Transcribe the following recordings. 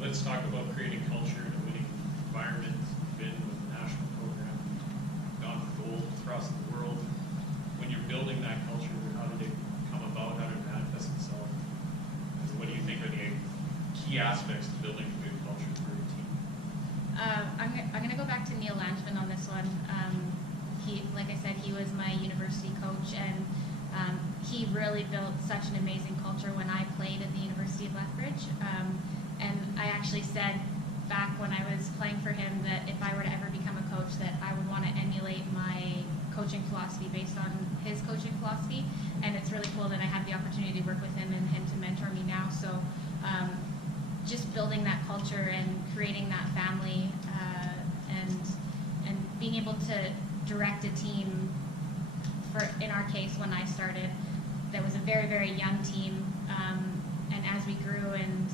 let's talk about creating culture in a winning environment. You've been with the national program, gone for gold across the world. When you're building that culture, how did it come about? How did it manifest itself? And what do you think are the key aspects to building a good culture for your team? I'm going to go back to Neil Langeman on this one. Like I said, he was my university coach, and he really built such an amazing culture when I played at the University of Lethbridge. And I actually said back when I was playing for him that if I were to ever become a coach, that I would want to emulate my coaching philosophy based on his coaching philosophy. And it's really cool that I have the opportunity to work with him and him to mentor me now. So just building that culture and creating that family and being able to direct a team. In our case, when I started, there was a very, very young team, and as we grew and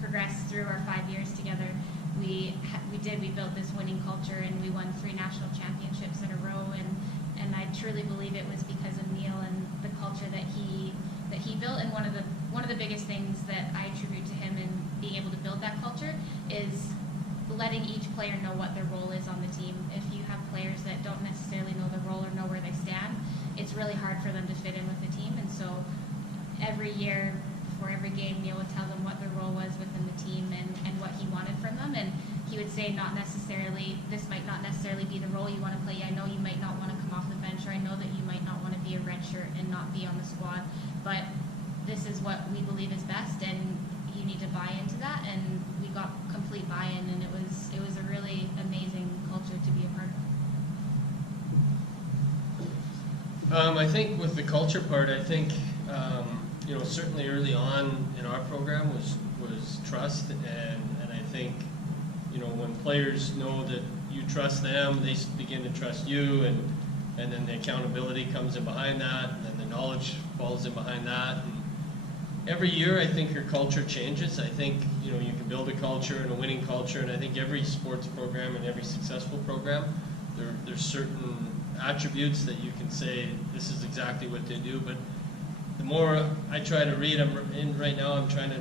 progressed through our 5 years together, we built this winning culture, and we won 3 national championships in a row, and I truly believe it was because of Neil and the culture that he built. And one of the biggest things that I attribute to him in being able to build that culture is letting each player know what their role is on the team. If you have players that don't necessarily know their role or know where they stand, it's really hard for them to fit in with the team. And so every year, before every game, Neil would tell them what their role was within the team and what he wanted from them. And he would say, this might not necessarily be the role you want to play. I know you might not want to come off the bench, or I know that you might not want to be a redshirt and not be on the squad, but this is what we believe is best, and you need to buy into that. And we got complete buy-in, and it was a really amazing culture to be a part of. I think with the culture part, I think certainly early on in our program was trust, and I think when players know that you trust them, they begin to trust you, and then the accountability comes in behind that, and then the knowledge falls in behind that. And every year, I think your culture changes. I think you can build a culture and a winning culture, and I think every sports program and every successful program, there's certain attributes that you can say this is exactly what they do. But the more I try to read, right now I'm trying to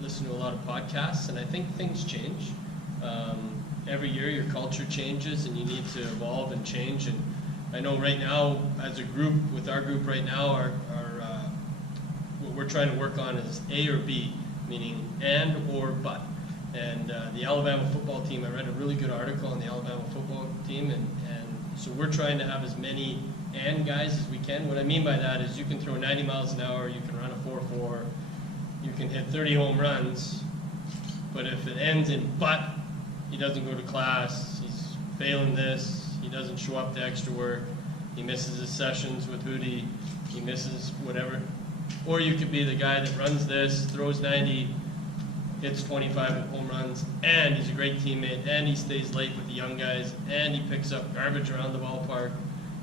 listen to a lot of podcasts, and I think things change. Every year your culture changes, and you need to evolve and change. And I know right now, as a group, with our group right now, our what we're trying to work on is A or B, meaning and or but. And the Alabama football team, I read a really good article on the Alabama football team, and so we're trying to have as many and guys as we can. What I mean by that is you can throw 90 miles an hour, you can run a 4.4, you can hit 30 home runs, but if it ends in but, he doesn't go to class, he's failing this, he doesn't show up to extra work, he misses his sessions with Hootie, he misses whatever. Or you could be the guy that runs this, throws 90, hits 25 home runs, and he's a great teammate, and he stays late with the young guys, and he picks up garbage around the ballpark,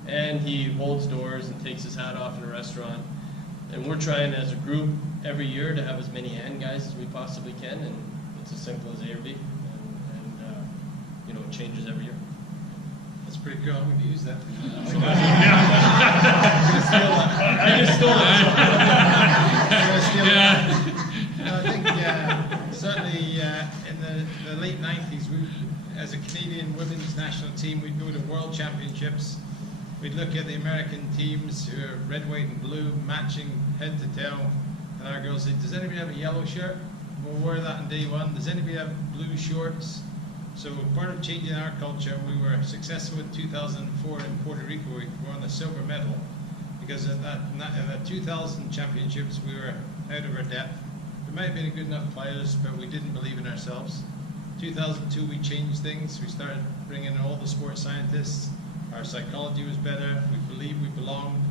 and he holds doors and takes his hat off in a restaurant. And we're trying as a group every year to have as many and guys as we possibly can, and it's as simple as A or B, and it changes every year. That's pretty cool. I'm going to use that. I just stole it. I think certainly in the late 90s, as a Canadian women's national team, we'd go to world championships. We'd look at the American teams who are red, white, and blue, matching head to tail, and our girls say, does anybody have a yellow shirt? We'll wear that on day one. Does anybody have blue shorts? So part of changing our culture, we were successful in 2004 in Puerto Rico. We won a silver medal because at that 2000 championships, we were out of our depth. We might have been good enough players, but we didn't believe in ourselves. 2002, we changed things. We started bringing in all the sports scientists. Our psychology was better. We believed we belonged.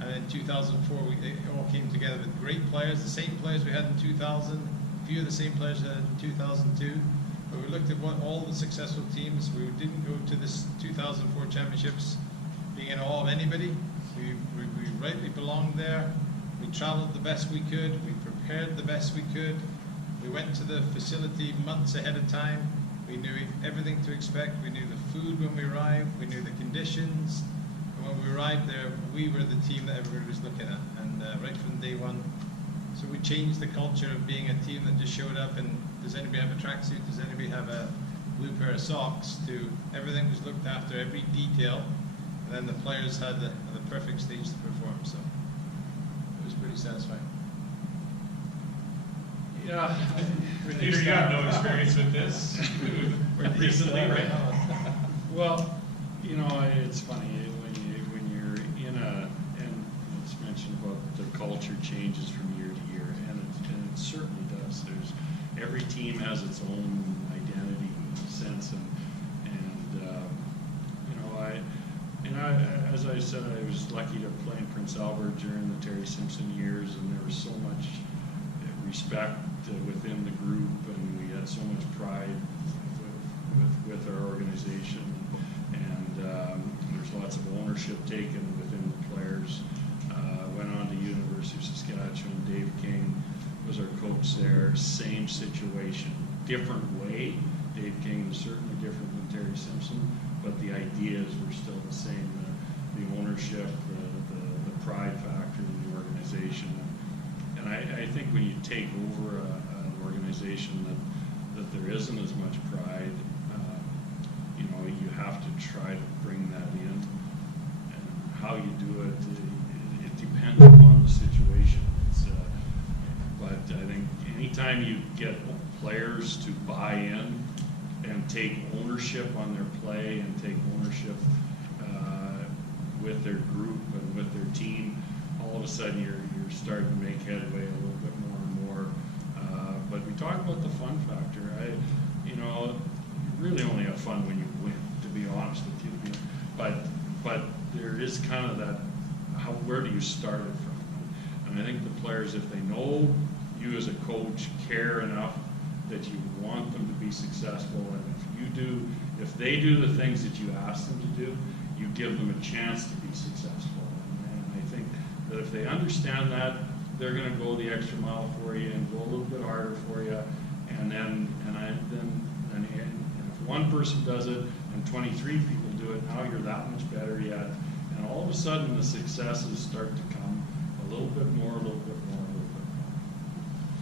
And in 2004, it all came together with great players, the same players we had in 2000, a few of the same players we had in 2002. But we looked at all the successful teams. We didn't go to this 2004 championships being in awe of anybody. We rightly belonged there. We traveled the best we could. We prepared the best we could. We went to the facility months ahead of time. We knew everything to expect. We knew the food when we arrived. We knew the conditions. And when we arrived there, we were the team that everybody was looking at. And right from day one, so we changed the culture of being a team that just showed up and does anybody have a tracksuit, does anybody have a blue pair of socks, to everything was looked after, every detail, and then the players had the perfect stage to perform, so it was pretty satisfying. Yeah. Peter, you have no experience with this recently, right? Well, you know, it's funny when you're in and it's mentioned about the culture changes from year to year, and it certainly does. Every team has its own identity and sense, and you know, as I said, I was lucky to play in Prince Albert during the Terry Simpson years, and there was so much respect within the group, and we had so much pride with our organization, and there's lots of ownership taken within the players. Went on to University of Saskatchewan. Dave King was our coach there. Same situation, different way. Dave King was certainly different than Terry Simpson, but the ideas were still the same. The ownership, the pride factor in the organization. And I think when you take over an organization that there isn't as much pride, you know, you have to try to bring that in. And how you do it, it depends upon the situation. But I think anytime you get players to buy in and take ownership on their play and take ownership with their group and with their team, all of a sudden you're starting to make headway a little bit more and more. But we talk about the fun factor. You know, you really only have fun when you win, to be honest with you. But there is kind of that, where do you start it from? And I think the players, if they know you as a coach care enough that you want them to be successful, and if they do the things that you ask them to do, you give them a chance to be successful. And I think that if they understand that, they're going to go the extra mile for you and go a little bit harder for you. And if one person does it and 23 people do it, now you're that much better yet. And all of a sudden the successes start to come a little bit more, a little bit more, a little bit more.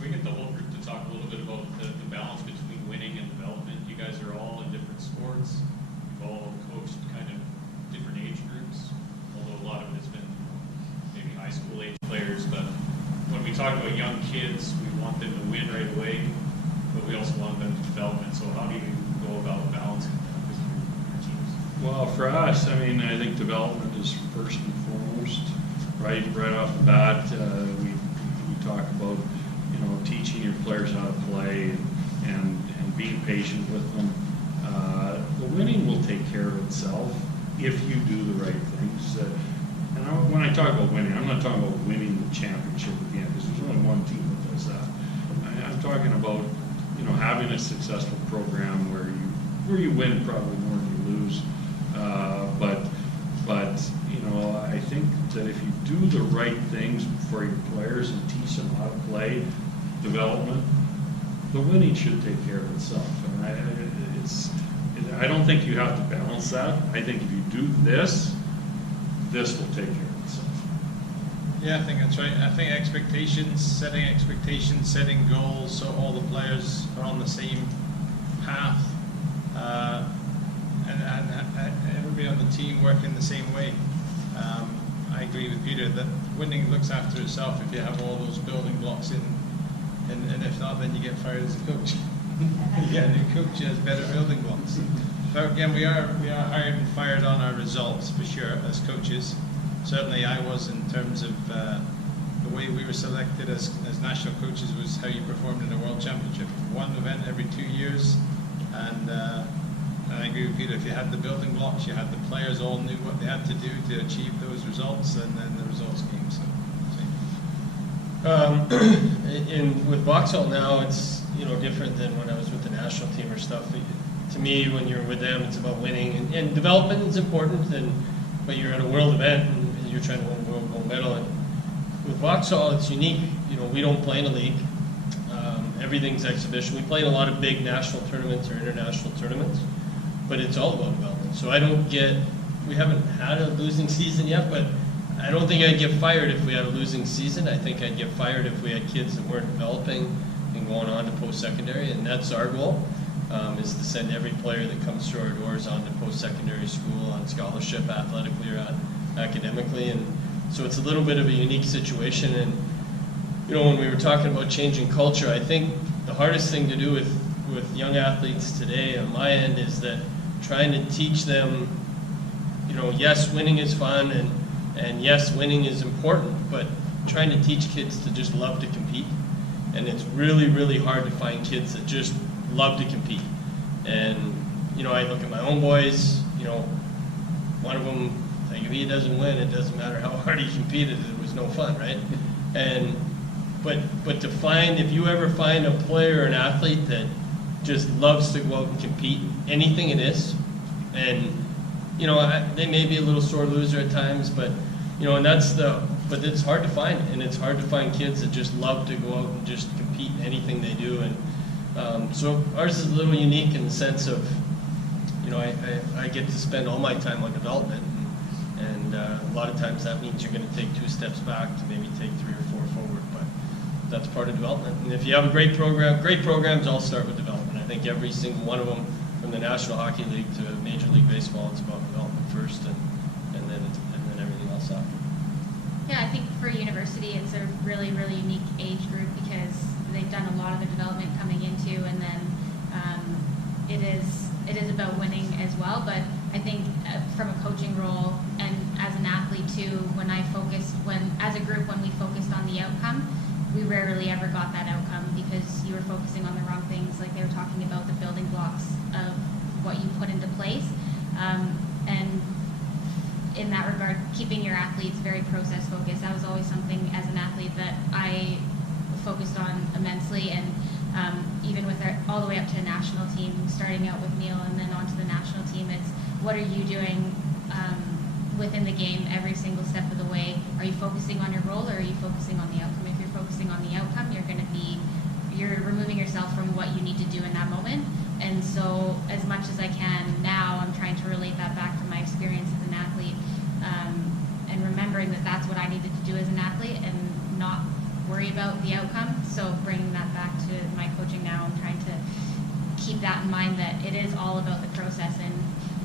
We get the whole group to talk a little bit about the balance between winning and development. You guys are all in different sports. You've all coached kind of different age groups, although a lot of it has been maybe high school age players. But when we talk about young kids, we want them to win right away, but we also want them to development. So how do you go about balancing that with your teams? Well, for us, I mean, I think development is first and foremost. Right off the bat, we talk about, you know, teaching your players how to play and being patient with them. The winning will take care of itself if you do the right things. And when I talk about winning, I'm not talking about winning the championship again, because there's only one team that does that. I'm talking about, you know, having a successful program where you win probably more than you lose. But you know, I think that if you do the right things for your players and teach them how to play development, the winning should take care of itself. And I don't think you have to balance that. I think if you do this will take care of itself. Yeah, I think that's right. I think setting goals, so all the players are on the same path, and everybody on the team working the same way. I agree with Peter that winning looks after itself if you have all those building blocks in, and if not, then you get fired as a coach. You get a new coach who has better building blocks. But again, we are hired and fired on our results for sure as coaches. Certainly I was, in terms of the way we were selected as national coaches, was how you performed in a world championship. One event every 2 years, and I agree with Peter, if you had the building blocks, you had the players all knew what they had to do to achieve those results, and then the results came. And with Vauxhall now, it's, you know, different than when I was with the national team or stuff. To me, when you're with them, it's about winning, and development is important, but you're at a world event and you're trying to win a world gold medal. And with Vauxhall, it's unique. You know, we don't play in a league. Everything's exhibition. We play in a lot of big national tournaments or international tournaments, but it's all about development. So we haven't had a losing season yet, but I don't think I'd get fired if we had a losing season. I think I'd get fired if we had kids that weren't developing and going on to post-secondary, and that's our goal, is to send every player that comes through our doors on to post-secondary school on scholarship, athletically or academically. And so it's a little bit of a unique situation. And when we were talking about changing culture, I think the hardest thing to do with young athletes today on my end is that trying to teach them, yes, winning is fun, and yes, winning is important, but trying to teach kids to just love to compete. And it's really, really hard to find kids that just love to compete. And, I look at my own boys, one of them, like, if he doesn't win, it doesn't matter how hard he competed, it was no fun, right? But to find, if you ever find a player or an athlete that just loves to go out and compete, anything it is, and, they may be a little sore loser at times, but, but it's hard to find, and it's hard to find kids that just love to go out and just compete in anything they do. And so ours is a little unique in the sense of, I get to spend all my time on development, and a lot of times that means you're going to take 2 steps back to maybe take 3 or 4 forward, but that's part of development. And if you have a great programs all start with development. I think every single one of them, from the National Hockey League to Major League Baseball, it's about development first, and then everything else after. Yeah, I think for university, it's a really, really unique age group because they've done a lot of the development coming into, and then it is about winning as well. But I think from a coaching role and as an athlete too, as a group, when we focused on the outcome, we rarely ever got that outcome because you were focusing on the wrong things. Like they were talking about the building blocks of what you put into place. And in that regard, keeping your athletes very process focused, that was always something as an athlete that I focused on immensely. And even with all the way up to a national team, starting out with Neil and then onto the national team, it's what are you doing within the game every single step of the way? Are you focusing on your role, or are you focusing on the outcome? If you're focusing on the outcome, you're removing yourself from what you need to do in that moment. And so as much as I can now, I'm trying to relate that back from my experience as an athlete, and remembering that that's what I needed to do as an athlete and not worry about the outcome. So bringing that back to my coaching now, I'm trying to keep that in mind, that it is all about the process. And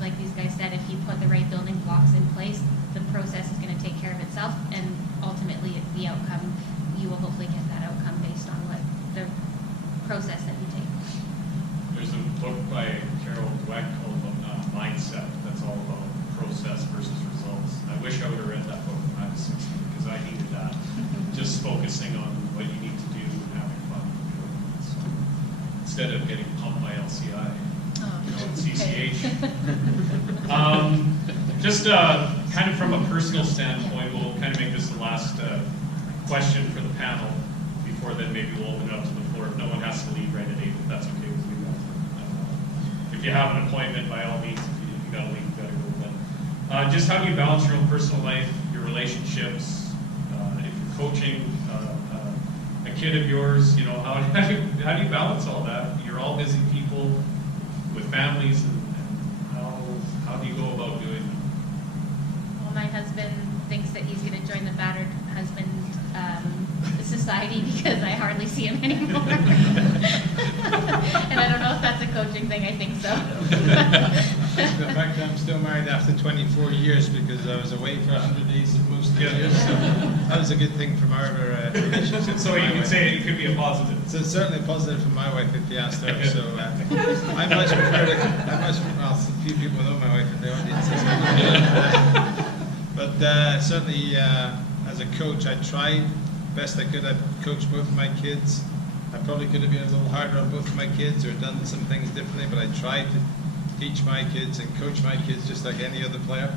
like these guys said, if you put the right building blocks in place, the process is going to take care of itself, and ultimately it's the outcome. You will hopefully get that outcome based on what the process that you take. There's a book by Carol Dweck called Mindset that's all about process versus results. I wish I would have read that book when I was 16, because I needed that. Just focusing on what you need to do and having fun. So, instead of getting pumped by LCI, and CCH. Just kind of from a personal standpoint, we'll kind of make this the last question for the panel. Before then, maybe we'll open it up to the floor. If no one has to leave right at 8, if that's okay with you. If you have an appointment, by all means, if you got to leave, you got to go. But just how do you balance your own personal life, your relationships, if you're coaching a kid of yours, how do you balance all that? You're all busy people with families, and how do you go about doing it? Well, my husband thinks that he's going to join the battered husband society because I hardly see him anymore. And I don't know if that's a coaching thing. I think so. In fact, I'm still married after 24 years because I was away for 100 days of most years. So that was a good thing from our relationship. So you can say it could be a positive. So it's certainly a positive for my wife if you asked her. So I much prefer to. Well, a few people know my wife in the audience. But certainly, as a coach, I tried best I could. I coached both of my kids. I probably could have been a little harder on both of my kids or done some things differently, but I tried to teach my kids and coach my kids just like any other player.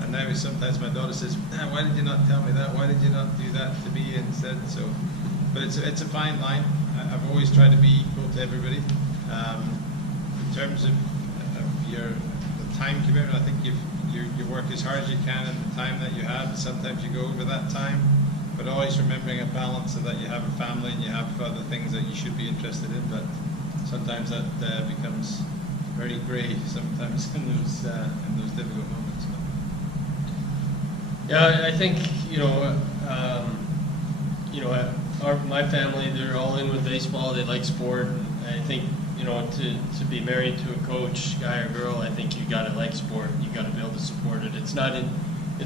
And now sometimes my daughter says, why did you not tell me that? Why did you not do that to me instead? So, but it's a fine line. I've always tried to be equal to everybody. In terms of the time commitment, I think you work as hard as you can in the time that you have. Sometimes you go over that time, but always remembering a balance so that you have a family and you have other things that you should be interested in. But sometimes that becomes very grey sometimes in those difficult moments. Yeah, I think my family, they're all in with baseball. They like sport. And I think, you know, to be married to a coach, guy or girl, I think you got to like sport. You got to be able to support it. It's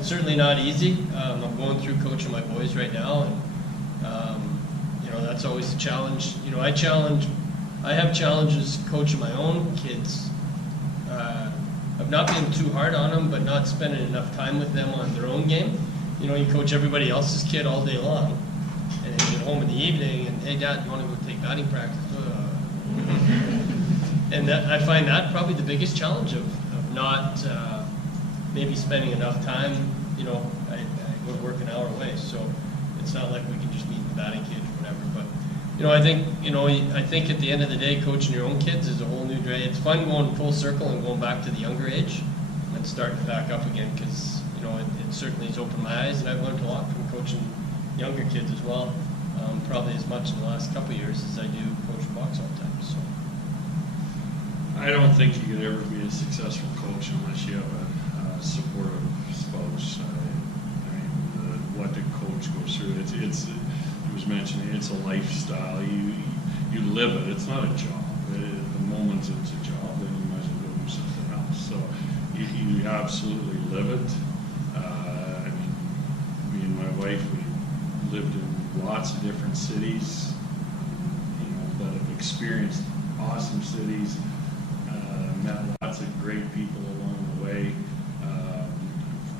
certainly not easy. I'm going through coaching my boys right now, and you know, that's always a challenge. You know, I have challenges coaching my own kids. Of not being too hard on them, but not spending enough time with them on their own game. You know, you coach everybody else's kid all day long, and then you get home in the evening, and hey, Dad, you want to go take batting practice? And I find that probably the biggest challenge of not maybe spending enough time. You know, I go to work an hour away, so it's not like we can just meet in the batting cage or whatever. But you know, I think at the end of the day, coaching your own kids is a whole new day. It's fun going full circle and going back to the younger age and starting back up again, because you know, it certainly has opened my eyes, and I've learned a lot from coaching younger kids as well. Probably as much in the last couple of years as I do coaching Vauxhall times. So. I don't think you could ever be a successful coach unless you have a supportive spouse. I mean, what the coach goes through, it was mentioned, it's a lifestyle. You live it. It's not a job. The moment it's a job, then you might as well go do something else. So you absolutely live it. I mean, me and my wife, we lived in lots of different cities, you know, but have experienced awesome cities. Met lots of great people along the way.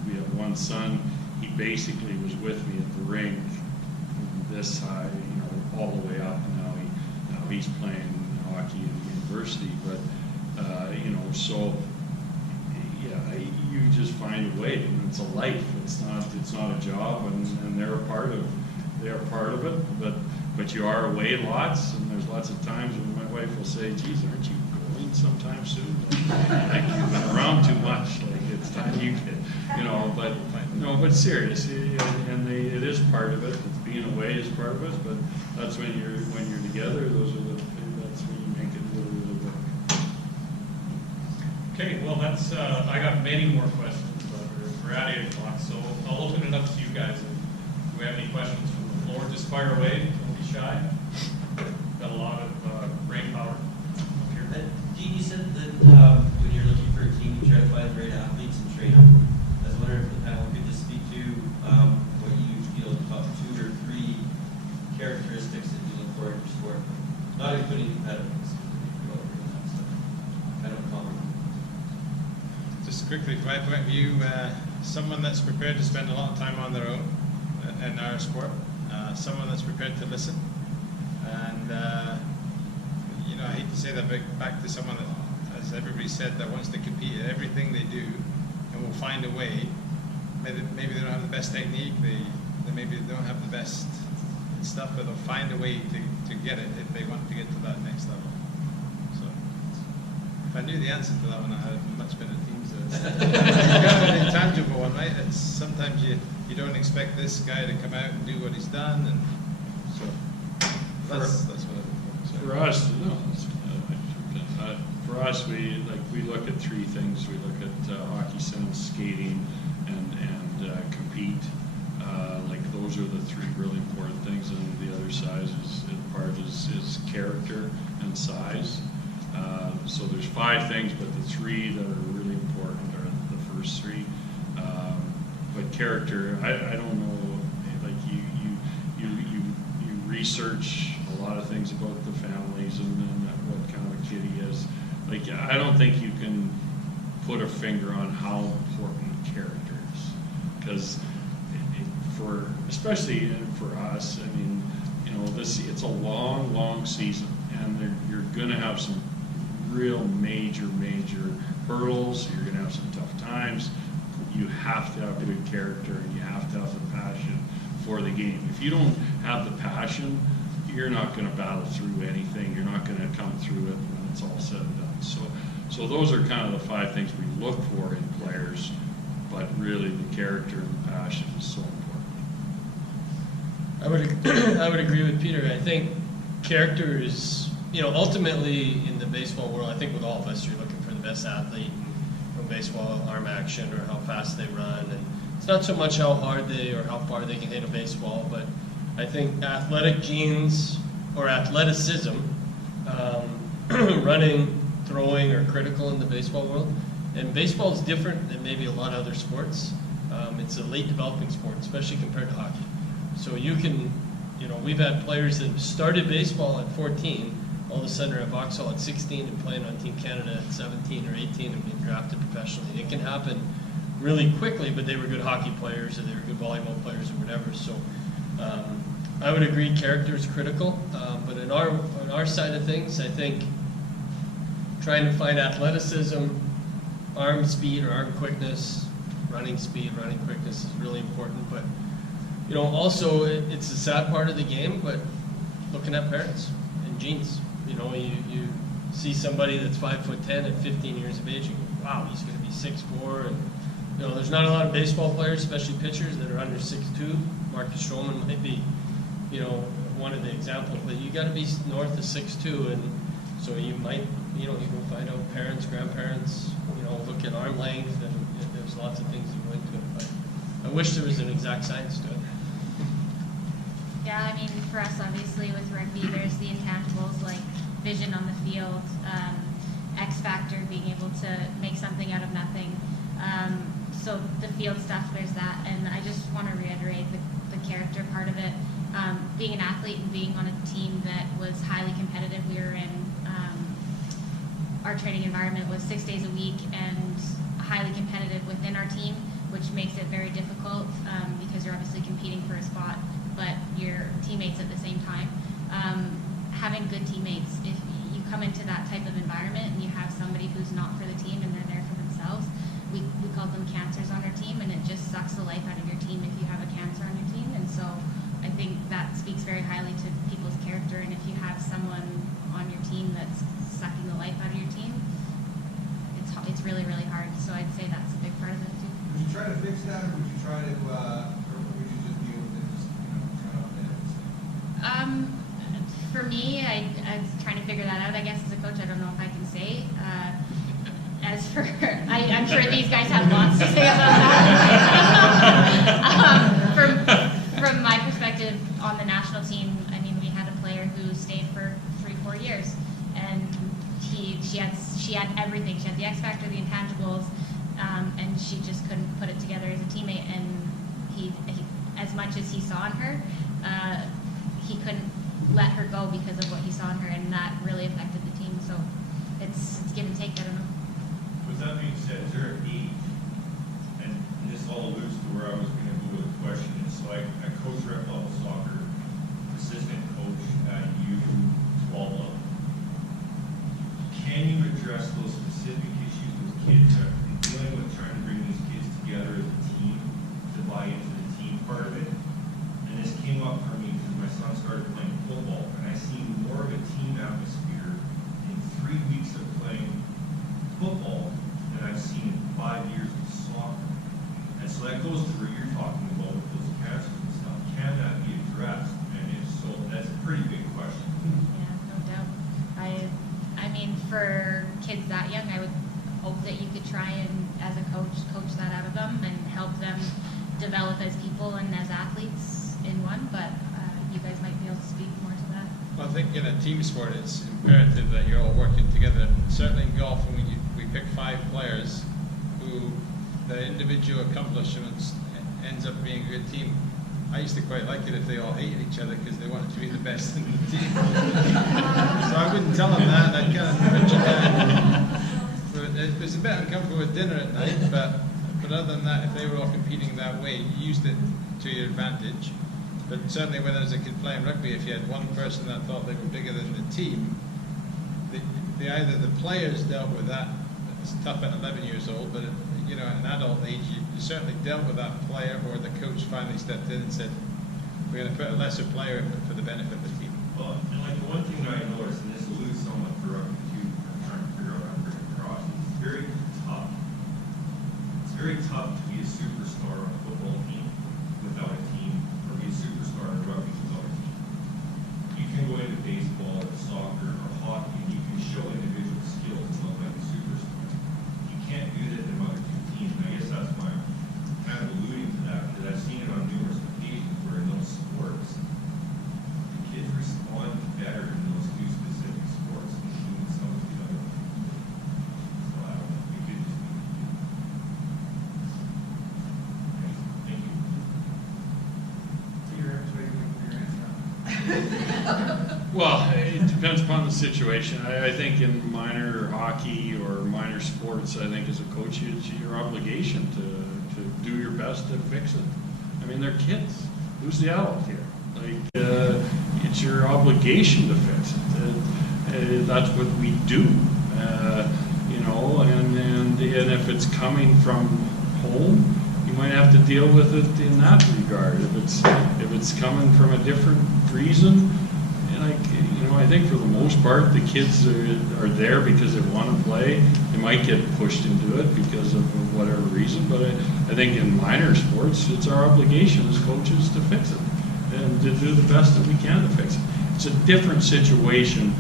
We have one son. He basically was with me at the rink from this side, you know, all the way up. Now he's playing hockey in university. But you know, so yeah, you just find a way. And it's a life. It's not a job, and they're a part of it. But you are away lots, and there's lots of times when my wife will say, "Geez, aren't you going sometime soon? Like you've been around too much. Like it's time you get, you know." But no, but serious, and it is part of it. Being away is part of it. But that's when you're together. That's when you make it really, really work. Okay, well, that's, I got many more questions, but we're at 8 o'clock, so I'll open it up to you guys. If we have any questions from the floor, just fire away. Don't be shy. Got a lot of brain power up here. Dean, you said that when you're looking for a team, you try to find great athletes and train them. I was wondering if the panel could just speak to what you feel about 2 or 3 characteristics that you look for in your sport, not including competitiveness. Kind of common. Just quickly, from my point of view, someone that's prepared to spend a lot of time on their own in our sport, someone that's prepared to listen, and you know, I hate to say that, but back to someone that, as everybody said, that wants to compete at everything they do and will find a way. Maybe they don't have the best technique, maybe they don't have the best stuff, but they'll find a way to get it if they want to get to that next level. So, if I knew the answer to that one, I had much better teams. It's kind of an intangible one, right? It's sometimes you don't expect this guy to come out and do what he's done, and so that's what I look for. For us, no. For us, we look at 3 things. We look at hockey sense, skating, and compete. Like those are the 3 really important things, and the other part is character and size. So there's 5 things, but the 3 that are really important are the first 3. But character, I don't know. Like you research a lot of things about the families and what kind of a kid he is. Like I don't think you can put a finger on how important character is, because especially for us, I mean, you know, it's a long season, and you're going to have some real major hurdles. You're going to have some tough times. You have to have good character, and you have to have the passion for the game. If you don't have the passion, you're not going to battle through anything. You're not going to come through it when it's all said and done. So those are kind of the 5 things we look for in players, but really the character and the passion is so important. I would agree with Peter. I think character is, you know, ultimately in the baseball world, I think with all of us, you're looking for the best athlete from baseball, arm action, or how fast they run. And it's not so much how hard or how far they can hit a baseball, but I think athletic genes or athleticism, running, throwing are critical in the baseball world. And baseball is different than maybe a lot of other sports. It's a late developing sport, especially compared to hockey. So you can, we've had players that started baseball at 14, all of a sudden are at Vauxhall at 16 and playing on Team Canada at 17 or 18 and being drafted professionally. It can happen really quickly, but they were good hockey players or they were good volleyball players or whatever. So I would agree character is critical, but on our side of things, I think trying to find athleticism, arm speed or arm quickness, running speed, running quickness is really important. But also it's a sad part of the game, but looking at parents and genes. You see somebody that's 5'10" at 15 years of age, you go, wow, he's going to be 6'4", and there's not a lot of baseball players, especially pitchers, that are under 6'2". Marcus Stroman might be, one of the examples, but you got to be north of 6'2", and so you might, you go find out parents, grandparents, look at arm length, and there's lots of things that go into it. But I wish there was an exact science to it. Yeah, I mean, for us, obviously, with rugby, there's the intangibles like vision on the field, X factor, being able to make something out of nothing. So the field stuff, there's that. And I just want to reiterate the character part of it. Being an athlete and being on a team that was highly competitive, we were in, our training environment was 6 days a week and highly competitive within our team, which makes it very difficult because you're obviously competing for a spot, but your teammates at the same time. Having good teammates, if you come into that type of environment and you have somebody who's not for the team and they're there for themselves, we call them cancers on our team, and it just sucks the life out of your team if you have a cancer on your team. And so I think that speaks very highly to people's character, and if you have someone on your team that's sucking the life out of your team, it's really, really hard. So I'd say that's a big part of it too. Would you try to fix that, or would you try to, or would you just deal with it, just, turn off the heads? For me, I was trying to figure that out. I guess as a coach, I don't know if I can say. As for, I'm sure these guys have lots to say about that. From my perspective on the national team, I mean, we had a player who stayed for 3-4 years, and she had everything. She had the X factor, the intangibles, and she just couldn't put it together as a teammate. And he as much as he saw in her, he couldn't let her go because of what he saw in her, and that really affected the team. So it's give and take. I don't know. With that being said, is there an age, and this all alludes to where I was going to go with the question, is so I coach rep level soccer, assistant coach at U12 level. Can you address those specific issues with kids that are dealing with trying to bring these kids together as a team to buy into the team part of it? And this came up for me because my son started playing football, and I seen more of a team atmosphere in 3 weeks of playing football than I've seen in 5 years of soccer. And so that goes to where you're talking about with those cancers and stuff. Can that be addressed? And if so, that's a pretty big question. Yeah, no doubt. I mean, for kids that young, I would hope that you could try and, as a coach that out of them and help them develop as people and as athletes in one. But you guys might be able to speak more to that. Well, I think in a team sport, it's imperative that you're all working together. Certainly in golf, when we pick 5 players who the individual accomplishments ends up being a good team. I used to quite like it if they all hated each other because they wanted to be the best in the team. So I wouldn't tell them that, and I'd kind of put you down. It was a bit uncomfortable with dinner at night, but other than that, if they were all competing that way, you used it to your advantage. But certainly when there was a kid playing rugby, if you had one person that thought they were bigger than the team, either the players dealt with that. It's tough at 11 years old, but at an adult age, you certainly dealt with that player, or the coach finally stepped in and said, we're going to put a lesser player in for the benefit of the team. Well, and like the one thing that I noticed, and this alludes somewhat to rugby too, I'm trying to figure out how to bring it across, it's very tough. It's very tough to be a superstar on a football team without a team, or be a superstar in rugby without a team. You can go into baseball or soccer or hockey, and you can show individual skills and look like a superstar. You can't do that in other two teams, and I guess that's why I'm kind of alluding to that, because I've seen it on numerous occasions where in those sports, Well, it depends upon the situation. I think in minor hockey or minor sports, I think as a coach, it's your obligation to do your best to fix it. I mean, they're kids. Who's the adult here? Like, it's your obligation to fix it. That's what we do, you know, and if it's coming from home, you might have to deal with it in that regard. If it's coming from a different reason, like, you know, I think for the most part, the kids are there because they want to play. They might get pushed into it because of whatever reason, but I think in minor sports, it's our obligation as coaches to fix it and to do the best that we can to fix it. It's a different situation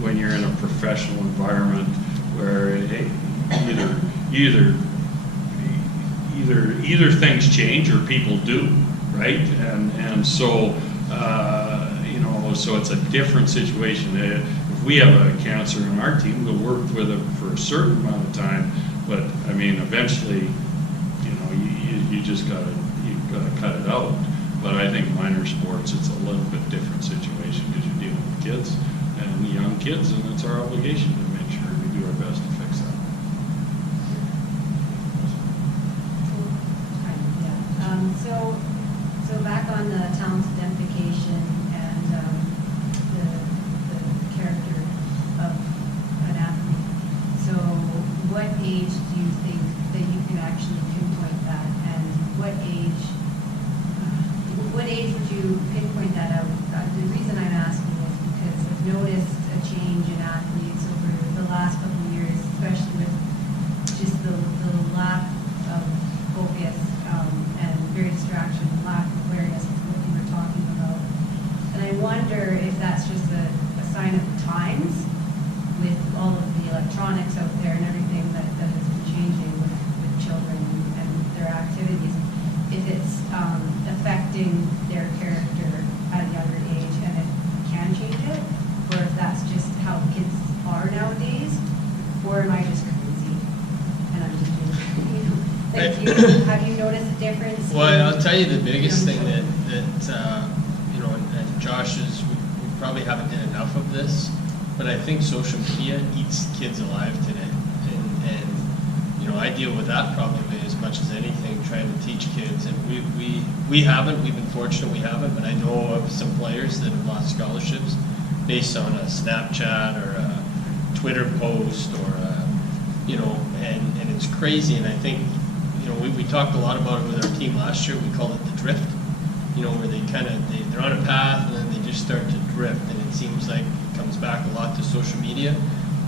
when you're in a professional environment where, hey, either things change or people do, right? And so, you know, so it's a different situation. If we have a cancer in our team, we'll work with it for a certain amount of time, but I mean, eventually, you know, you just gotta cut it out. But I think minor sports, it's a little bit different situation because you're dealing with kids and young kids, and it's our obligation to make sure we do our best to fix that. So back on the talent identification and the character of an athlete. So what age do you think that you can actually pinpoint that, and what age would you pinpoint that out? The reason I'm asking is because I've noticed a change in athletes over the last couple of years, especially with just the lack of focus and very distraction, lack of awareness is what you were talking about. And I wonder if that's just a sign of the times with all of the electronics out there and everything that has been changing with children and their activities, if it's affecting their character at a younger age and it can change it, or if that's just how kids are nowadays, or am I just crazy and I'm just have you noticed a difference? Well, I'll tell you the biggest thing that you know, and Josh is, we probably haven't done enough of this, but I think social media eats kids alive today. And you know, I deal with that probably as much as anything, trying to teach kids. And we haven't, we've been fortunate we haven't, but I know of some players that have lost scholarships based on a Snapchat or a Twitter post or you know, and it's crazy. And I think, you know, we talked a lot about it with our team last year. We called it the drift, you know, where they're on a path and then they just start to drift. And it seems like it comes back a lot to social media.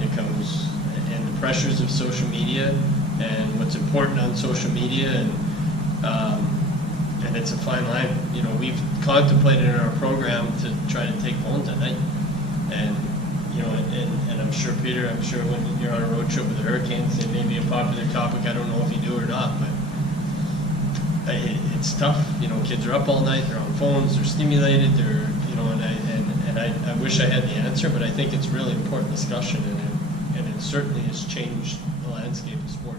It comes, and the pressures of social media and what's important on social media, and it's a fine line. You know, we've contemplated in our program to try to take phones at night. And, you know, and I'm sure, Peter, when you're on a road trip with the Hurricanes, it may be a popular topic. I don't know if you do or not, but it's tough. You know, kids are up all night, they're on phones, they're stimulated, they're, you know, and I wish I had the answer, but I think it's really important discussion, and it certainly has changed the landscape of sport.